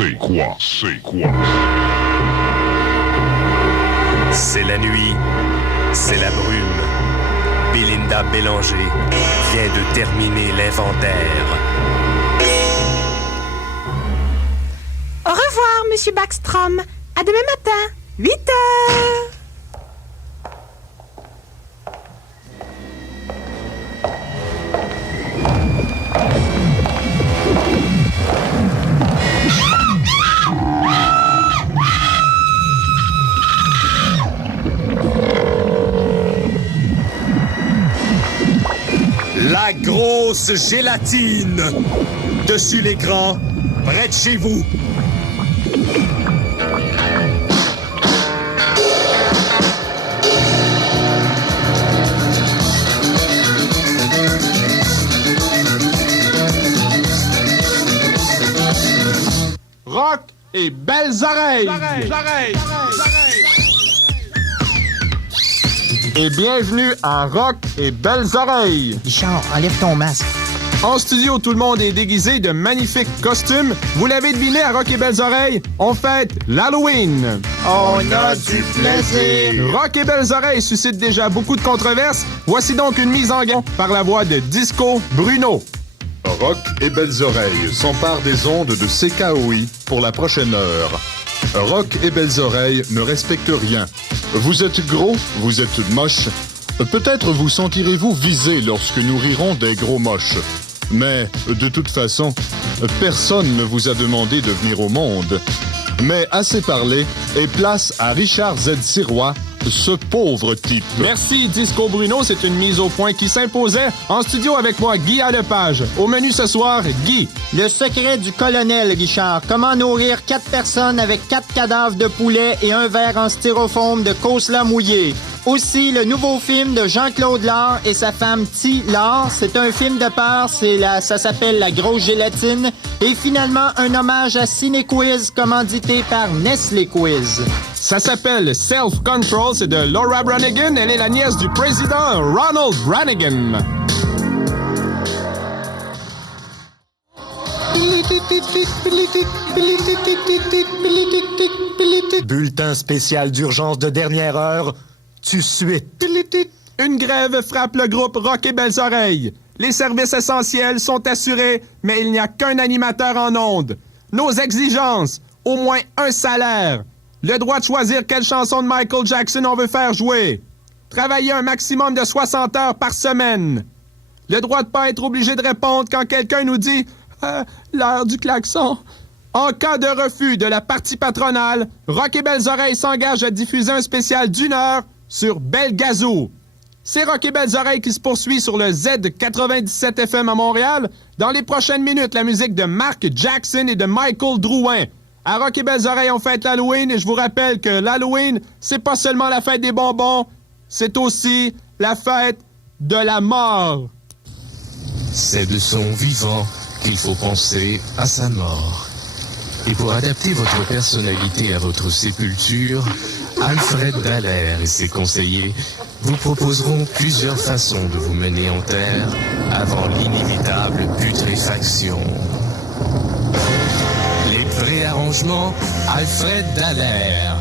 C'est quoi? C'est quoi? C'est la nuit, c'est la brume. Belinda Bélanger vient de terminer l'inventaire. Au revoir, Monsieur Backstrom. À demain matin, 8 heures. La grosse gélatine. Dessus l'écran, près de chez vous. Rock et belles oreilles. Et bienvenue à Rock et belles oreilles. Richard, enlève ton masque. En studio, tout le monde est déguisé de magnifiques costumes. Vous l'avez deviné à Rock et belles oreilles, on fête l'Halloween. On a du plaisir. Rock et belles oreilles suscite déjà beaucoup de controverses. Voici donc une mise en garde par la voix de Disco Bruno. Rock et belles oreilles s'emparent des ondes de CKOI pour la prochaine heure. Rock et belles oreilles ne respectent rien. Vous êtes gros, vous êtes moche. Peut-être vous sentirez-vous visé lorsque nous rirons des gros moches. Mais, de toute façon, personne ne vous a demandé de venir au monde. Mais assez parlé, et place à Richard Z. Sirois, ce pauvre type. Merci Disco Bruno, c'est une mise au point qui s'imposait. En studio avec moi, Guy Lepage. Au menu ce soir, Guy. Le secret du colonel, Richard. Comment nourrir 4 personnes avec 4 cadavres de poulet et un verre en styrofoam de Cosla mouillé. Aussi, le nouveau film de Jean-Claude Lard et sa femme Ti Lard. C'est un film de peur, ça s'appelle La Grosse Gélatine. Et finalement, un hommage à Ciné Quiz, commandité par Nestlé Quiz. Ça s'appelle Self Control, c'est de Laura Branigan. Elle est la nièce du président Ronald Branigan. Bulletin spécial d'urgence de dernière heure. Tu suites. Une grève frappe le groupe Rock et Belles Oreilles. Les services essentiels sont assurés, mais il n'y a qu'un animateur en ondes. Nos exigences, au moins un salaire. Le droit de choisir quelle chanson de Michael Jackson on veut faire jouer. Travailler un maximum de 60 heures par semaine. Le droit de pas être obligé de répondre quand quelqu'un nous dit « l'heure du klaxon ». En cas de refus de la partie patronale, Rock et Belles Oreilles s'engage à diffuser un spécial d'1 heure sur Belgazou. C'est Rock et Belles Oreilles qui se poursuit sur le Z97 FM à Montréal. Dans les prochaines minutes, la musique de Mark Jackson et de Michael Drouin. À Rock et Belles Oreilles, on fête l'Halloween et je vous rappelle que l'Halloween, c'est pas seulement la fête des bonbons, c'est aussi la fête de la mort. C'est de son vivant qu'il faut penser à sa mort. Et pour adapter votre personnalité à votre sépulture, Alfred Dallaire et ses conseillers vous proposeront plusieurs façons de vous mener en terre avant l'inévitable putréfaction. Les préarrangements Alfred Dallaire.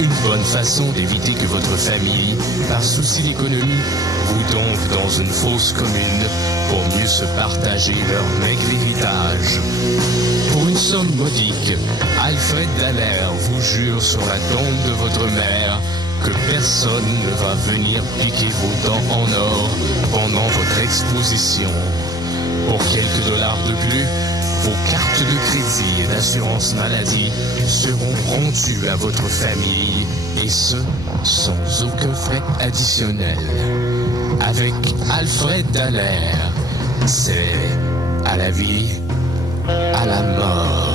Une bonne façon d'éviter que votre famille, par souci d'économie, vous tombe dans une fosse commune pour mieux se partager leur maigre héritage. Pour une somme modique, Alfred Dallaire vous jure sur la tombe de votre mère que personne ne va venir piquer vos dents en or pendant votre exposition. Pour quelques dollars de plus, vos cartes de crédit et d'assurance maladie seront rendues à votre famille, et ce, sans aucun frais additionnel. Avec Alfred Dallaire, c'est à la vie, à la mort.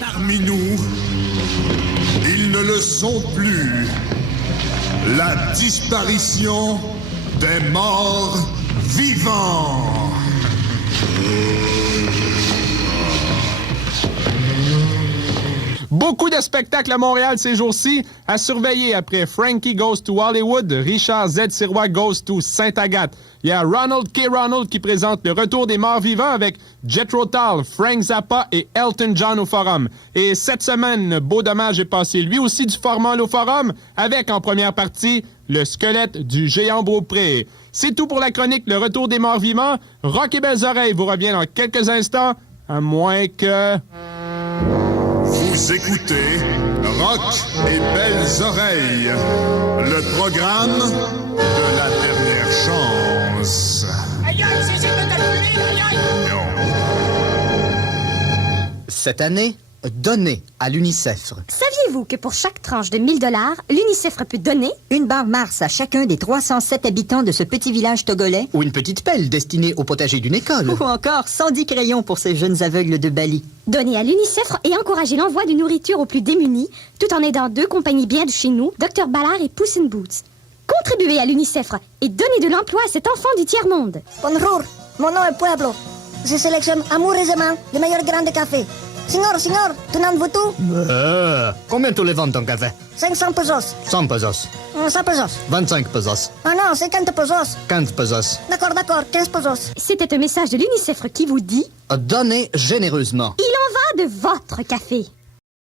Parmi nous, sont plus. La disparition des morts vivants. Beaucoup de spectacles à Montréal ces jours-ci à surveiller après Frankie Goes to Hollywood, Richard Z. Sirois Goes to Sainte-Agathe. Il y a Ronald K. Ronald qui présente le retour des morts vivants avec Jethro Tull, Frank Zappa et Elton John au Forum. Et cette semaine, Beau Dommage est passé lui aussi du Formol au Forum avec en première partie le squelette du géant Beaupré. C'est tout pour la chronique Le Retour des morts vivants. Rock et Belles Oreilles vous revient dans quelques instants, à moins que... Vous écoutez Rock et Belles Oreilles, le programme de la dernière chance. Aïe, aïe, c'est aïe, aïe! Cette année, donnez à l'UNICEF. Saviez-vous que pour chaque tranche de 1 000 $, l'UNICEF peut donner Une barre Mars à chacun des 307 habitants de ce petit village togolais? Ou une petite pelle destinée au potager d'une école? Ou encore 110 crayons pour ces jeunes aveugles de Bali? donner à l'UNICEF et encourager l'envoi de nourriture aux plus démunis, tout en aidant 2 compagnies bien de chez nous, Dr Ballard et Puss in Boots. Contribuez à l'UNICEF et donnez de l'emploi à cet enfant du tiers-monde. Bonjour, mon nom est Pueblo. Je sélectionne amoureusement le meilleur grain de café. Signor, tu n'en veux tout? Combien tu les vends ton café? 500 pesos. 100 pesos. 100 pesos. 25 pesos. Ah non, 50 pesos. 15 pesos. D'accord, 15 pesos. C'était un message de l'UNICEF qui vous dit... Donnez généreusement. Il en va de votre café.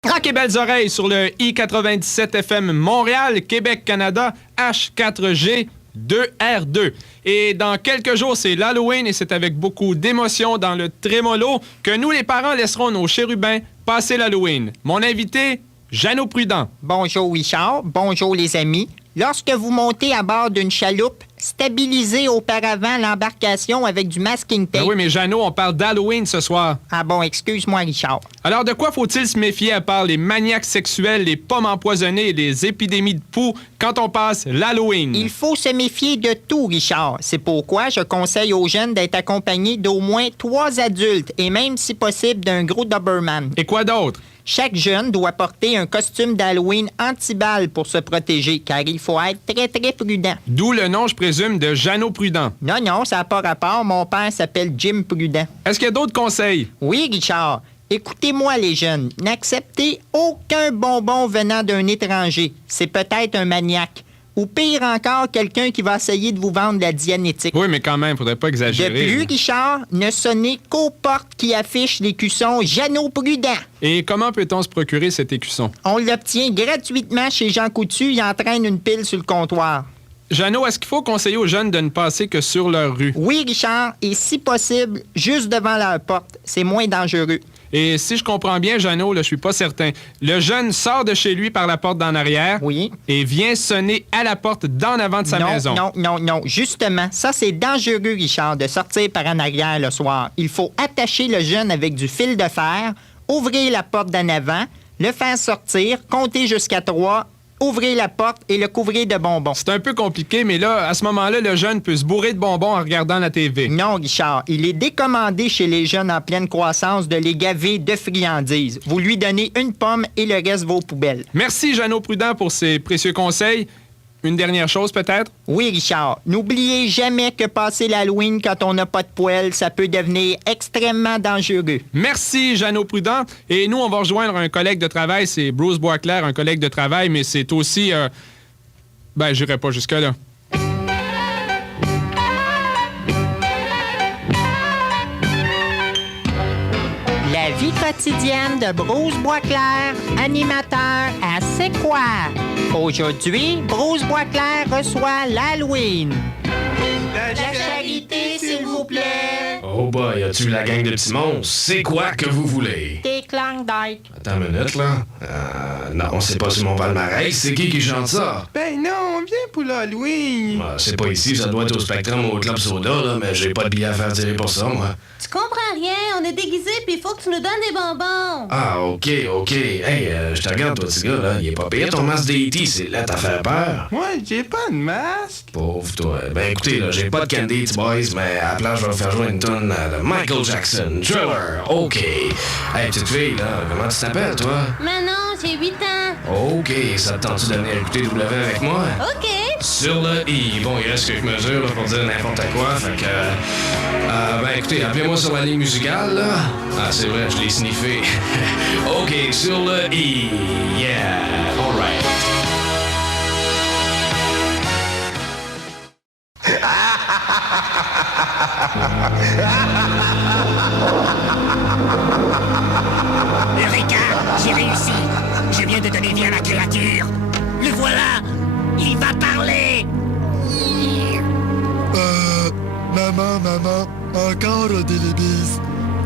Rock et Belles Oreilles sur le I-97 FM Montréal, Québec, Canada, H4G 2R2. Et dans quelques jours, c'est l'Halloween et c'est avec beaucoup d'émotion dans le trémolo que nous, les parents, laisserons nos chérubins passer l'Halloween. Mon invité, Jeannot Prudent. Bonjour Richard, bonjour les amis. Lorsque vous montez à bord d'une chaloupe, stabilisez auparavant l'embarcation avec du masking tape. Ben oui, mais Jeannot, on parle d'Halloween ce soir. Ah bon, excuse-moi Richard. Alors, de quoi faut-il se méfier à part les maniaques sexuels, les pommes empoisonnées et les épidémies de poux quand on passe l'Halloween? Il faut se méfier de tout, Richard. C'est pourquoi je conseille aux jeunes d'être accompagnés d'au moins 3 adultes et même, si possible, d'un gros Doberman. Et quoi d'autre? Chaque jeune doit porter un costume d'Halloween anti-balles pour se protéger, car il faut être très, très prudent. D'où le nom, je présume, de Jeannot Prudent. Non, ça n'a pas rapport. Mon père s'appelle Jim Prudent. Est-ce qu'il y a d'autres conseils? Oui, Richard. Écoutez-moi, les jeunes. N'acceptez aucun bonbon venant d'un étranger. C'est peut-être un maniaque. Ou pire encore, quelqu'un qui va essayer de vous vendre la Dianétique. Oui, mais quand même, faudrait pas exagérer. De plus, Richard, ne sonnez qu'aux portes qui affichent l'écusson Jeannot Prudent. Et comment peut-on se procurer cet écusson? On l'obtient gratuitement chez Jean Coutu. Il entraîne une pile sur le comptoir. Jeannot, est-ce qu'il faut conseiller aux jeunes de ne passer que sur leur rue? Oui, Richard, et si possible, juste devant leur porte. C'est moins dangereux. Et si je comprends bien, Jeannot, là, je suis pas certain. Le jeune sort de chez lui par la porte d'en arrière. Oui. Et vient sonner à la porte d'en avant de sa maison. Non. Justement, ça, c'est dangereux, Richard, de sortir par en arrière le soir. Il faut attacher le jeune avec du fil de fer, ouvrir la porte d'en avant, le faire sortir, compter jusqu'à 3, ouvrir la porte et le couvrir de bonbons. C'est un peu compliqué, mais là, à ce moment-là, le jeune peut se bourrer de bonbons en regardant la TV. Non, Richard, il est décommandé chez les jeunes en pleine croissance de les gaver de friandises. Vous lui donnez une pomme et le reste va aux poubelles. Merci, Jeannot Prudent, pour ces précieux conseils. Une dernière chose, peut-être? Oui, Richard. N'oubliez jamais que passer l'Halloween quand on n'a pas de poêle, ça peut devenir extrêmement dangereux. Merci, Jeannot Prudent. Et nous, on va rejoindre un collègue de travail. C'est Bruce Boisclair, un collègue de travail, mais c'est aussi... j'irai pas jusque-là. La vie quotidienne de Bruce Boisclair, animateur à C'est quoi? Aujourd'hui, Bruce Boisclair reçoit l'Halloween. De la charité, s'il vous plaît. Oh boy, as-tu la gang de petits monstres? C'est quoi que vous voulez? Des Klondike. Attends une minute, là. Non, c'est pas sur mon palmarès. C'est qui chante ça? Ben non, on vient pour l'Halloween. C'est pas ici, ça doit être au Spectrum ou au Club Soda, là, mais j'ai pas de billet à faire tirer pour ça, moi. Tu comprends rien, on est déguisés puis il faut que tu nous donnes des bonbons. Ah, OK. Hey, je te regarde, toi, petit gars, là. Il est pas payé ton masque d'E.T., c'est là t'as fait peur. Ouais, j'ai pas de masque. Pauvre toi. Ben écoutez, là, j'ai pas de candy, petits boys, mais à la place, je vais faire jouer une tonne de Michael Jackson. Thriller, OK. Hey, petite fille, là, comment tu t'appelles, toi? Mais non, j'ai 8 ans. OK, ça te tente de venir écouter W avec moi? OK. Sur le I. Bon, il reste quelques mesures là, pour dire n'importe quoi, fait que... ben écoutez, appelez-moi sur la ligne musicale, là. Ah, c'est vrai, je l'ai sniffé. OK, sur le I. Yeah, all right. Eureka! J'ai réussi! Je viens de donner vie à la créature! Le voilà! Il va parler! Maman, encore des bébés.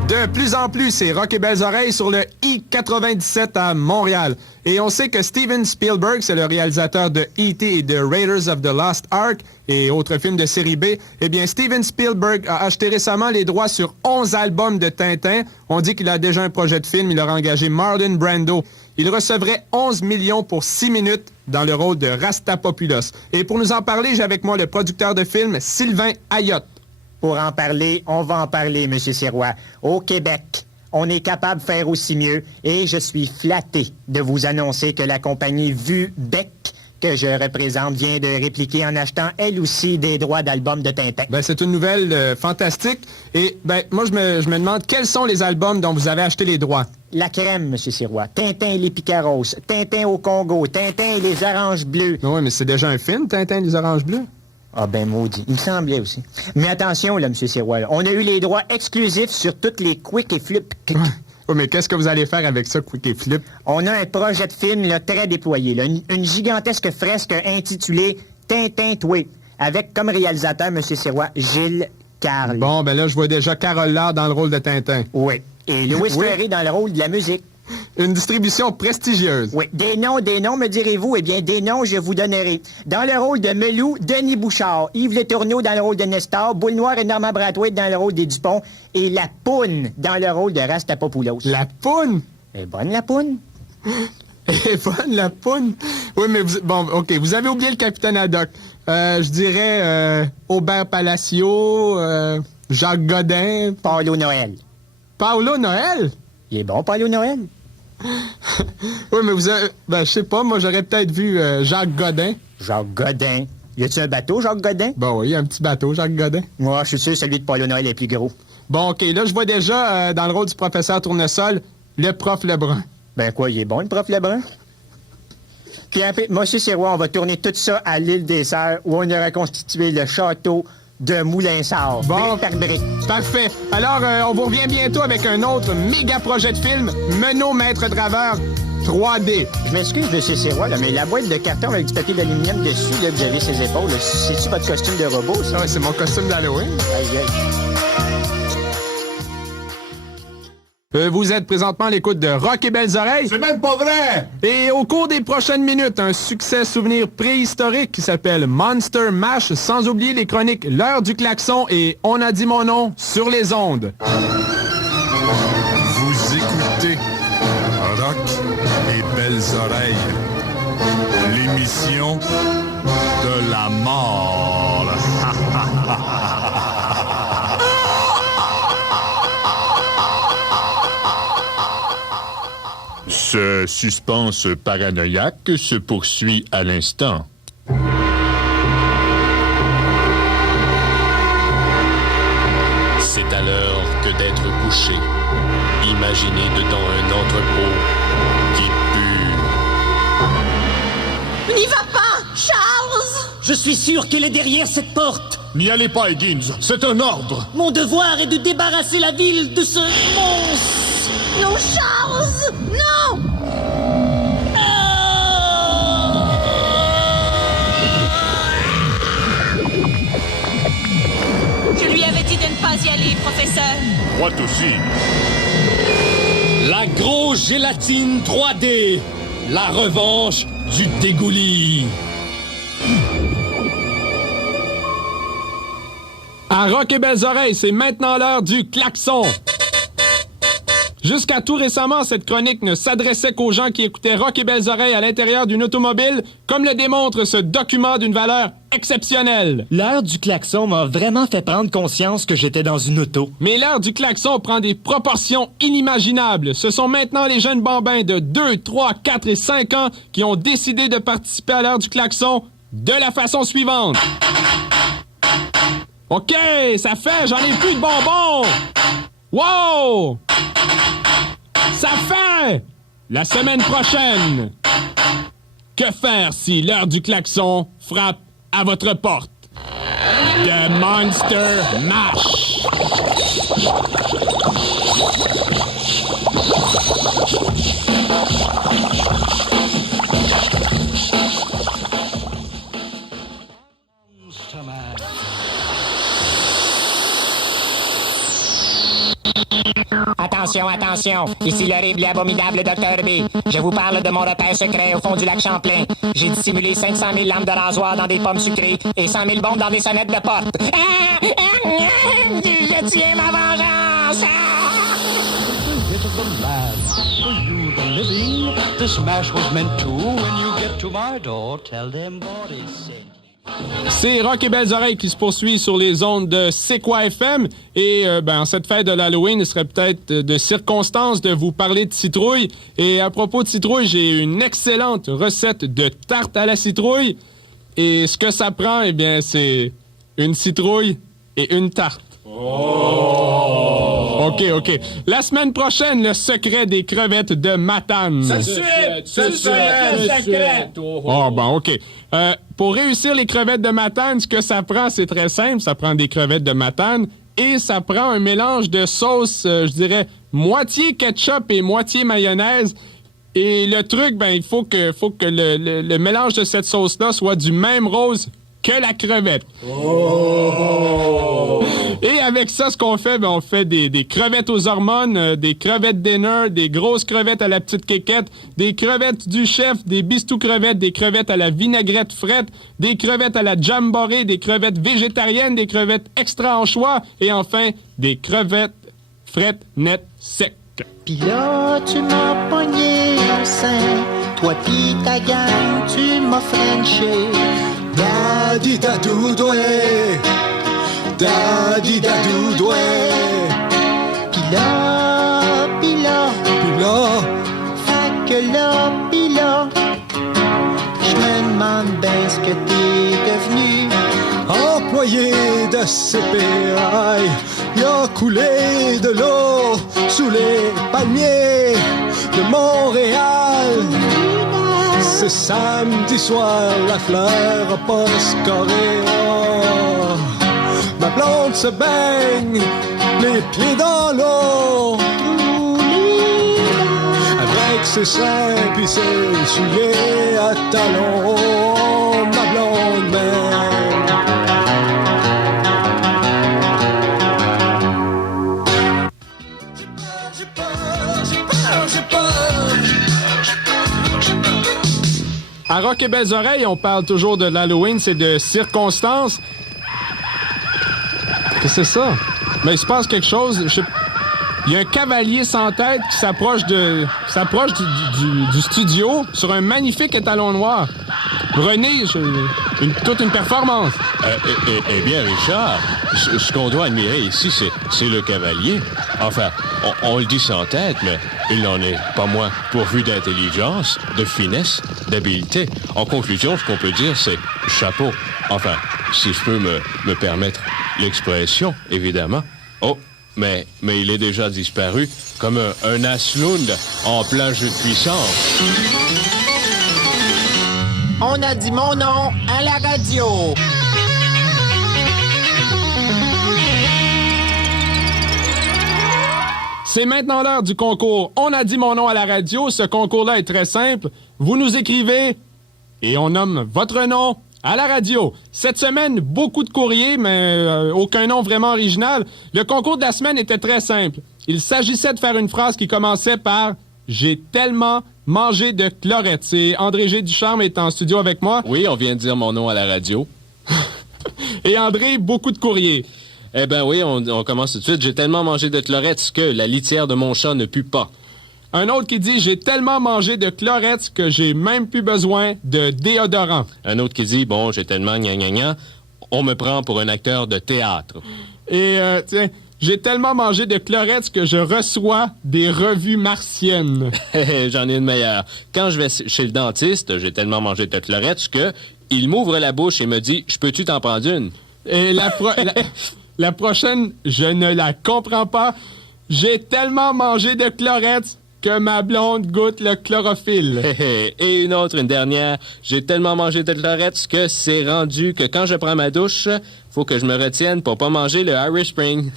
De plus en plus, c'est Rock et Belles Oreilles sur le I-97 à Montréal. Et on sait que Steven Spielberg, c'est le réalisateur de E.T. et de Raiders of the Lost Ark et autres films de série B. Eh bien, Steven Spielberg a acheté récemment les droits sur 11 albums de Tintin. On dit qu'il a déjà un projet de film. Il aura engagé Marlon Brando. Il recevrait 11 millions pour 6 minutes dans le rôle de Rastapopoulos. Et pour nous en parler, j'ai avec moi le producteur de film, Sylvain Ayotte. Pour en parler, on va en parler, M. Sirois. Au Québec, on est capable de faire aussi mieux et je suis flatté de vous annoncer que la compagnie Vubec, que je représente, vient de répliquer en achetant, elle aussi, des droits d'albums de Tintin. Ben, c'est une nouvelle fantastique. Et ben, moi, je me demande quels sont les albums dont vous avez acheté les droits. La crème, M. Sirois. Tintin et les Picaros. Tintin au Congo. Tintin et les Oranges Bleues. Oui, mais c'est déjà un film, Tintin et les Oranges Bleues. Ah ben maudit, il me semblait aussi. Mais attention là, M. Sirois, là. On a eu les droits exclusifs sur toutes les Quick et Flip. Oui, mais qu'est-ce que vous allez faire avec ça, Quick et Flip? On a un projet de film là, très déployé, là. Une gigantesque fresque intitulée Tintin Twé, avec comme réalisateur, M. Sirois, Gilles Carle. Bon, ben là, je vois déjà Carole Lahr dans le rôle de Tintin. Oui. Et Louis Ferré dans le rôle de la musique. Une distribution prestigieuse. Oui. Des noms, me direz-vous? Eh bien, des noms, je vous donnerai. Dans le rôle de Melou, Denis Bouchard. Yves Letourneau dans le rôle de Nestor. Boule Noire et Normand Brathwaite dans le rôle des Dupont. Et La Poune dans le rôle de Rastapopoulos. La Poune? Elle est bonne, la Poune? Elle est bonne, la Poune? Oui, mais bon, OK. Vous avez oublié le capitaine Haddock. Je dirais Aubert Palacio, Jacques Godin. Paolo Noël. Paolo Noël? Il est bon, Paolo Noël? Oui, mais vous avez... Ben, je sais pas, moi, j'aurais peut-être vu Jacques Godin. Jacques Godin? Y a-tu un bateau, Jacques Godin? Ben oui, il y a un petit bateau, Jacques Godin. Moi, je suis sûr que celui de Paolo Noël est plus gros. Bon, OK, là, je vois déjà, dans le rôle du professeur Tournesol, le prof Lebrun. Ben quoi, il est bon, le prof Lebrun? Puis, Monsieur Sirois, on va tourner tout ça à l'île des Sœurs, où on aura constitué le château de Moulinsart. Bon, brique par brique. Parfait. Alors, on vous revient bientôt avec un autre méga projet de film, Menot Maître Draveur 3D. Je m'excuse, M. Sirois, là, mais la boîte de carton avec du papier d'aluminium dessus, là, que j'avais ses épaules, là, c'est-tu votre costume de robot, ça? Ouais, c'est mon costume d'Halloween. Aïe, aïe. Vous êtes présentement à l'écoute de Rock et Belles Oreilles. C'est même pas vrai! Et au cours des prochaines minutes, un succès souvenir préhistorique qui s'appelle Monster Mash, sans oublier les chroniques L'heure du klaxon et On a dit mon nom sur les ondes. Vous écoutez Rock et Belles Oreilles, l'émission de la mort. Ce suspense paranoïaque se poursuit à l'instant. C'est à l'heure que d'être couché. Imaginez dedans un entrepôt qui pue. N'y va pas, Charles! Je suis sûr qu'elle est derrière cette porte. N'y allez pas, Higgins, c'est un ordre. Mon devoir est de débarrasser la ville de ce monstre. Non, Charles! Non! Je lui avais dit de ne pas y aller, professeur. Moi aussi. La grosse gélatine 3D. La revanche du dégouli. À Rock et Belles Oreilles, c'est maintenant l'heure du klaxon. Jusqu'à tout récemment, cette chronique ne s'adressait qu'aux gens qui écoutaient Rock et Belles Oreilles à l'intérieur d'une automobile, comme le démontre ce document d'une valeur exceptionnelle. L'heure du klaxon m'a vraiment fait prendre conscience que j'étais dans une auto. Mais l'heure du klaxon prend des proportions inimaginables. Ce sont maintenant les jeunes bambins de 2, 3, 4 et 5 ans qui ont décidé de participer à l'heure du klaxon de la façon suivante. OK, ça fait, j'en ai plus de bonbons! Wow! Ça fait! La semaine prochaine! Que faire si l'heure du klaxon frappe à votre porte? The Monster Mash! Attention, attention, ici l'horrible et abominable Dr. B. Je vous parle de mon repère secret au fond du lac Champlain. J'ai dissimulé 500 000 lames de rasoir dans des pommes sucrées et 100 000 bombes dans des sonnettes de porte. Je tiens ma vengeance! This mash was meant to. When you get to my door, tell them what is said. C'est Rock et Belles Oreilles qui se poursuit sur les ondes de C'est quoi FM. Et en cette fête de l'Halloween, il serait peut-être de circonstance de vous parler de citrouille. Et à propos de citrouille, j'ai une excellente recette de tarte à la citrouille. Et ce que ça prend, eh bien, c'est une citrouille et une tarte. Oh! OK. La semaine prochaine, le secret des crevettes de Matane. Tout de suite, le secret. Oh, bon, OK. Pour réussir les crevettes de Matane, ce que ça prend, c'est très simple. Ça prend des crevettes de Matane et ça prend un mélange de sauce, je dirais, moitié ketchup et moitié mayonnaise. Et le truc, il faut que le mélange de cette sauce-là soit du même rose que la crevette. Oh! Et avec ça, ce qu'on fait, on fait des crevettes aux hormones, des crevettes dinner, des grosses crevettes à la petite quéquette, des crevettes du chef, des bistou crevettes, des crevettes à la vinaigrette frette, des crevettes à la jamboree, des crevettes végétariennes, des crevettes extra anchois et enfin, des crevettes frettes nettes secs. Pis là, tu m'as pogné un sein, toi pis ta gang, tu m'as frenché. Daddy dadoudoué, daddy dadoudoué. Pis là, fait que là, j'me demande bien ce que t'es devenu. Employé de CPI, y a coulé de l'eau sous les palmiers de Montréal. C'est samedi soir, la fleur a pas scoré. Oh. Ma blonde se baigne, les pieds dans l'eau. Avec ses seins puis ses souliers à talons. Ma blonde baigne. J'ai peur. À Rock et Belles Oreilles, on parle toujours de l'Halloween, c'est de circonstances. Qu'est-ce que c'est ça? Mais il se passe quelque chose. Il y a un cavalier sans tête qui s'approche du studio sur un magnifique étalon noir. René, toute une performance. Eh bien, Richard, ce qu'on doit admirer ici, c'est le cavalier. Enfin, on le dit sans tête, mais il n'en est pas moins pourvu d'intelligence, de finesse, d'habileté. En conclusion, ce qu'on peut dire, c'est chapeau. Enfin, si je peux me permettre l'expression, évidemment. Oh, mais il est déjà disparu, comme un Aslund en plein jeu de puissance. On a dit mon nom à la radio. C'est maintenant l'heure du concours. On a dit mon nom à la radio. Ce concours-là est très simple. Vous nous écrivez et on nomme votre nom à la radio. Cette semaine, beaucoup de courriers, mais aucun nom vraiment original. Le concours de la semaine était très simple. Il s'agissait de faire une phrase qui commençait par « J'ai tellement mangé de chlorette ». C'est André G. Ducharme est en studio avec moi. Oui, on vient de dire mon nom à la radio. Et André, beaucoup de courriers. Eh ben oui, on commence tout de suite. J'ai tellement mangé de chlorette que la litière de mon chat ne pue pas. Un autre qui dit « J'ai tellement mangé de chlorette que j'ai même plus besoin de déodorant. » Un autre qui dit « Bon, j'ai tellement gna on me prend pour un acteur de théâtre. » Et, tiens, j'ai tellement mangé de chlorette que je reçois des revues martiennes. J'en ai une meilleure. Quand je vais chez le dentiste, j'ai tellement mangé de chlorette que il m'ouvre la bouche et me dit « Je peux-tu t'en prendre une? » Et la prochaine, je ne la comprends pas. J'ai tellement mangé de chlorette que ma blonde goûte le chlorophylle. Et une dernière. J'ai tellement mangé de chlorette que c'est rendu que quand je prends ma douche, faut que je me retienne pour pas manger le Irish Spring.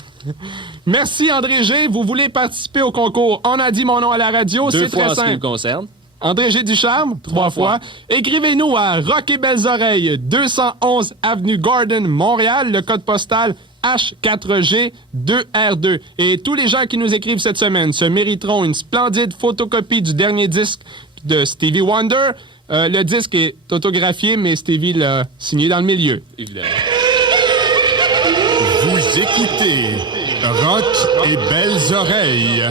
Merci André G. Vous voulez participer au concours? On a dit mon nom à la radio, c'est très simple. 2 fois en ce qui me concerne. André G. Ducharme, 3 fois. Écrivez-nous à Rock et Belles Oreilles, 211 Avenue Gordon, Montréal, le code postal H4G2R2. Et tous les gens qui nous écrivent cette semaine se mériteront une splendide photocopie du dernier disque de Stevie Wonder. Le disque est autographié, mais Stevie l'a signé dans le milieu. Évidemment. Vous écoutez Rock et Belles Oreilles.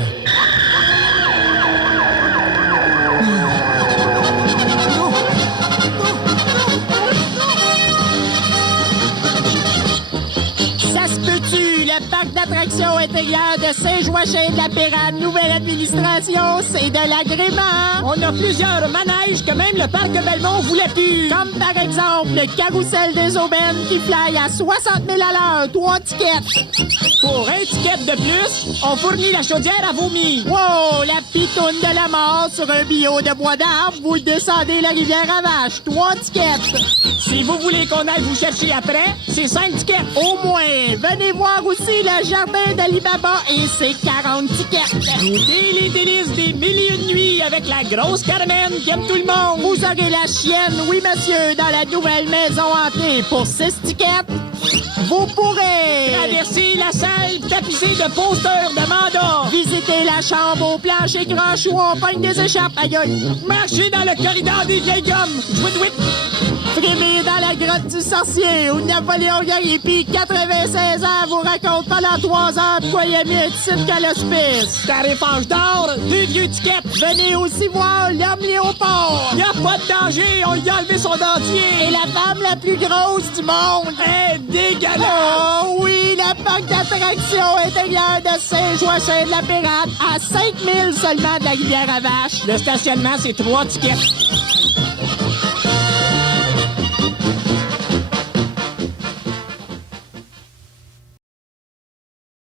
Le parc d'attractions intérieur de Saint-Joachim-de-la-Pérade, nouvelle administration, c'est de l'agrément. On a plusieurs manèges que même le parc de Belmont voulait plus. Comme par exemple le carrousel des aubaines qui fly à 60 000 à l'heure, 3 tickets. Pour un ticket de plus, on fournit la chaudière à vomi. Wow, la pitoune de la mort sur un bio de bois d'arbre, vous descendez la rivière à vache, 3 tickets. Si vous voulez qu'on aille vous chercher après, c'est 5 tickets. Au moins, venez voir aussi le jardin d'Alibaba et ses 40 tickets. Goûtez les délices des mille et une nuits avec la grosse Carmen qui aime tout le monde. Vous aurez la chienne, oui monsieur, dans la nouvelle maison hantée pour 6 tickets. Vous pourrez traverser la salle tapissée de posters de mandat. Visiter la chambre au plancher croche où on pogne des échappes. Aïe aïe. Marcher dans le corridor des vieilles gommes. Jouit. Frimer dans la grotte du sorcier où Napoléon Garipi, 96 ans, vous raconte pendant 3 heures pourquoi il a mis un titre qu'à l'hospice. Tarif âge d'or, 2 vieux tickets. Venez aussi voir l'homme léopard. Y a pas de danger, on y a enlevé son dentier. Et la femme la plus grosse du monde. Dégueulasse! Oh oui, le parc d'attractions intérieur de Saint-Joachim-de-la-Pérade à 5 000 seulement de la rivière à vache. Le stationnement, c'est 3 tickets.